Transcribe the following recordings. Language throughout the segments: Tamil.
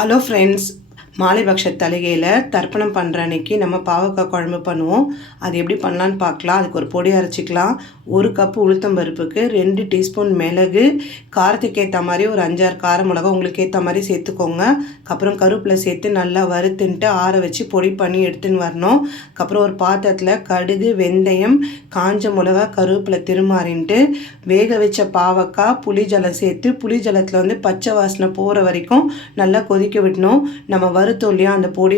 ஹலோ ஃப்ரெண்ட்ஸ், மாலைபக்ஷ தலிகையில் தர்ப்பணம் பண்ணுற அன்றைக்கி நம்ம பாவக்காய் குழம்பு பண்ணுவோம். அது எப்படி பண்ணலான்னு பார்க்கலாம். அதுக்கு ஒரு பொடி அரைச்சிக்கலாம். 1 கப்பு உளுத்தம்பருப்புக்கு 2 டீஸ்பூன் மிளகு, காரத்துக்கு ஏற்ற மாதிரி ஒரு 5-6 கார மிளகா உங்களுக்கு ஏற்ற மாதிரி சேர்த்துக்கோங்க. அப்புறம் கருவேப்பிலை சேர்த்து நல்லா வறுத்துன்ட்டு ஆற வச்சு பொடி பண்ணி எடுத்துன்னு வரணும். அப்புறம் ஒரு பாத்திரத்தில் கடுகு, வெந்தயம், காஞ்ச மிளகா, கருவேப்பிலை திருமாறின்ட்டு வேக வச்ச பாவக்காய், புளி ஜலம் சேர்த்து புளி ஜலத்தில் பச்சை வாசனை போகிற வரைக்கும் நல்லா கொதிக்க விடணும். நம்ம வறுத்தோம் இல்லையா, அந்த பொடி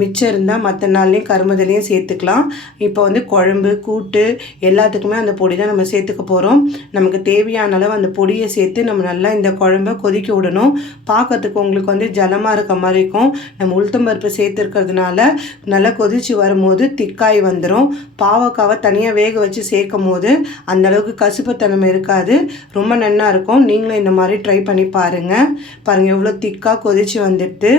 மிச்சம் இருந்தால் மற்ற நாள்லேயும் கருமதிலையும் சேர்த்துக்கலாம். இப்போ குழம்பு, கூட்டு எல்லாத்துக்குமே அந்த பொடி தான் நம்ம சேர்த்துக்க போகிறோம். நமக்கு தேவையான அளவு அந்த பொடியை சேர்த்து நம்ம நல்லா இந்த குழம்பை கொதிக்க விடணும். பார்க்கறதுக்கு உங்களுக்கு ஜலமாக இருக்க மாதிரி இருக்கும். நம்ம உளுத்தம்பருப்பு சேர்த்துருக்கிறதுனால நல்லா கொதித்து வரும்போது திக்காய் வந்துடும். பாவக்காவை தனியாக வேக வச்சு சேர்க்கும் போது அந்தளவுக்கு கசுப்புத்தன்மை இருக்காது, ரொம்ப நல்லா இருக்கும். நீங்களும் இந்த மாதிரி ட்ரை பண்ணி பாருங்கள் எவ்வளோ திக்காக கொதித்து வந்துடுது.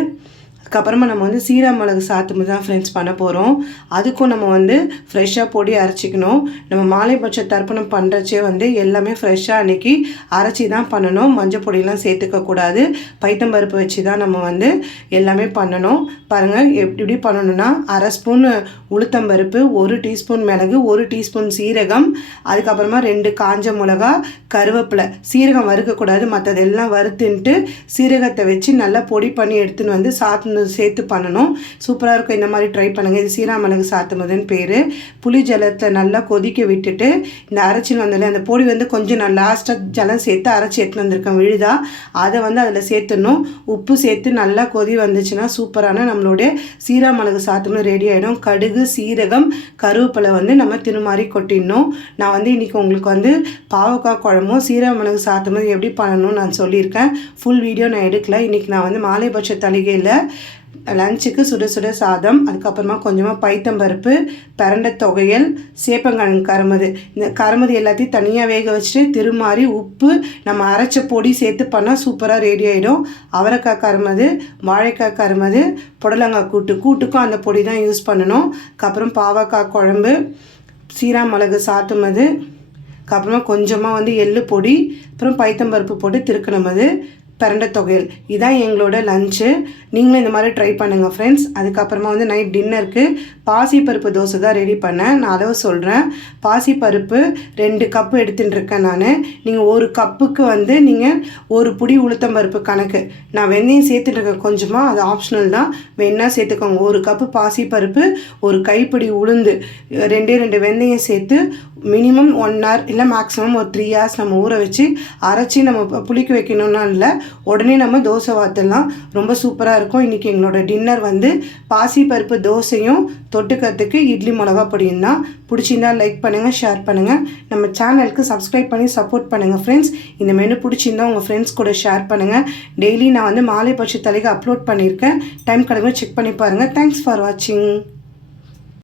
அதுக்கப்புறமா நம்ம சீரா மிளகு சாத்து தான் ஃப்ரெண்ட்ஸ் பண்ண போகிறோம். அதுக்கும் நம்ம ஃப்ரெஷ்ஷாக பொடி அரைச்சிக்கணும். நம்ம மாலைபட்ச தர்ப்பணம் பண்ணுறச்சே எல்லாமே ஃப்ரெஷ்ஷாக அன்றைக்கி அரைச்சி தான் பண்ணணும். மஞ்சள் பொடியெலாம் சேர்த்துக்கக்கூடாது. பைத்தம்பருப்பு வச்சு தான் நம்ம எல்லாமே பண்ணணும். பாருங்கள் எப்படி பண்ணணுன்னா, 1/2 ஸ்பூன் உளுத்தம்பருப்பு, 1 டீஸ்பூன் மிளகு, 1 டீஸ்பூன் சீரகம், அதுக்கப்புறமா 2 காஞ்ச மிளகா, கருவேப்பிலை. சீரகம் வறுக்கக்கூடாது, மற்றதெல்லாம் வறுத்துன்ட்டு சீரகத்தை வச்சு நல்லா பொடி பண்ணி எடுத்துன்னு சாத்து சேர்த்து பண்ணணும். சூப்பராக இருக்கும். இந்த மாதிரி ட்ரை பண்ணுங்கள். இது சீரா மிளகு சாத்துமதுன்னு பேர். புளி ஜலத்தை நல்லா கொதிக்க விட்டுட்டு இந்த அரைச்சின்னு வந்தாலே அந்த பொடி கொஞ்சம் நான் லாஸ்ட்டாக ஜலம் சேர்த்து அரைச்சி எடுத்துன்னு வந்திருக்கேன் விழுதா. அதை அதில் சேர்த்துடணும். உப்பு சேர்த்து நல்லா கொதி வந்துச்சுன்னா சூப்பரான நம்மளுடைய சீரா மிளகு சாத்துமது ரெடி ஆகிடும். கடுகு, சீரகம், கருவேப்பிலை நம்ம திருமாறி கொட்டிடணும். நான் இன்றைக்கி உங்களுக்கு பாவக்காய் குழம்பும் சீரா மிளகு சாத்துமது எப்படி பண்ணணும்னு நான் சொல்லியிருக்கேன். ஃபுல் வீடியோ நான் எடுக்கல. இன்றைக்கி நான் மாலைபட்ச தலிகையில் லஞ்சுக்கு சுட சுட சாதம், அதுக்கப்புறமா கொஞ்சமாக பைத்தம்பருப்பு, பிரண்டை தொகையல், சேப்பங்கிழங்கு கருமது. இந்த கருமது எல்லாத்தையும் தனியாக வேக வச்சுட்டு திருமாறி உப்பு நம்ம அரைச்ச பொடி சேர்த்து பண்ணால் சூப்பராக ரெடி ஆகிடும். அவரைக்காய் கருமது, வாழைக்காய் கருமது, புடலங்காய் கூட்டுக்கும் அந்த பொடி தான் யூஸ் பண்ணணும். அதுக்கப்புறம் பாவக்காய் குழம்பு, சீரா மிளகு சாத்துமது, அப்புறமா கொஞ்சமாக எள்ளு பொடி, அப்புறம் பைத்தம்பருப்பு போட்டு திருக்கணமது, பிரண்டை தொகையல். இதுதான் எங்களோட லஞ்சு. நீங்களும் இந்த மாதிரி ட்ரை பண்ணுங்கள் ஃப்ரெண்ட்ஸ். அதுக்கப்புறமா நைட் டின்னருக்கு பாசிப்பருப்பு தோசை தான் ரெடி பண்ணேன். நான் அளவு சொல்கிறேன். பாசிப்பருப்பு 2 கப்பு எடுத்துகிட்டு இருக்கேன் நான். நீங்கள் 1 கப்புக்கு நீங்கள் 1 புடி உளுத்தம்பருப்பு கணக்கு. நான் வெந்தயம் சேர்த்துட்டுருக்கேன் கொஞ்சமாக, அது ஆப்ஷனல் தான், வேணா சேர்த்துக்கோங்க. 1 கப்பு பாசிப்பருப்பு, 1 கைப்பிடி உளுந்து, 2 வெந்தயம் சேர்த்து மினிமம் 1 hour இல்லை மேக்ஸிமம் ஒரு 3 hours நம்ம ஊற வச்சு அரைச்சி நம்ம புளிக்க வைக்கணும்னா இல்லை, உடனே நம்ம தோசை வாத்தலாம். ரொம்ப சூப்பராக இருக்கும். இன்றைக்கி எங்களோட டின்னர் பாசிப்பருப்பு தோசையும் தொட்டுக்கிறதுக்கு இட்லி மிளகா பொடியும் தான். பிடிச்சிருந்தா லைக் பண்ணுங்கள், ஷேர் பண்ணுங்கள். நம்ம சேனலுக்கு சப்ஸ்கிரைப் பண்ணி சப்போர்ட் பண்ணுங்கள் ஃப்ரெண்ட்ஸ். இந்த மெனு பிடிச்சிருந்தா உங்கள் ஃப்ரெண்ட்ஸ் கூட ஷேர் பண்ணுங்கள். டெய்லி நான் மாலைபட்ச தலிகை அப்லோட் பண்ணியிருக்கேன். டைம் கிடைக்கும் செக் பண்ணி பாருங்கள். தேங்க்ஸ் ஃபார் வாட்சிங்.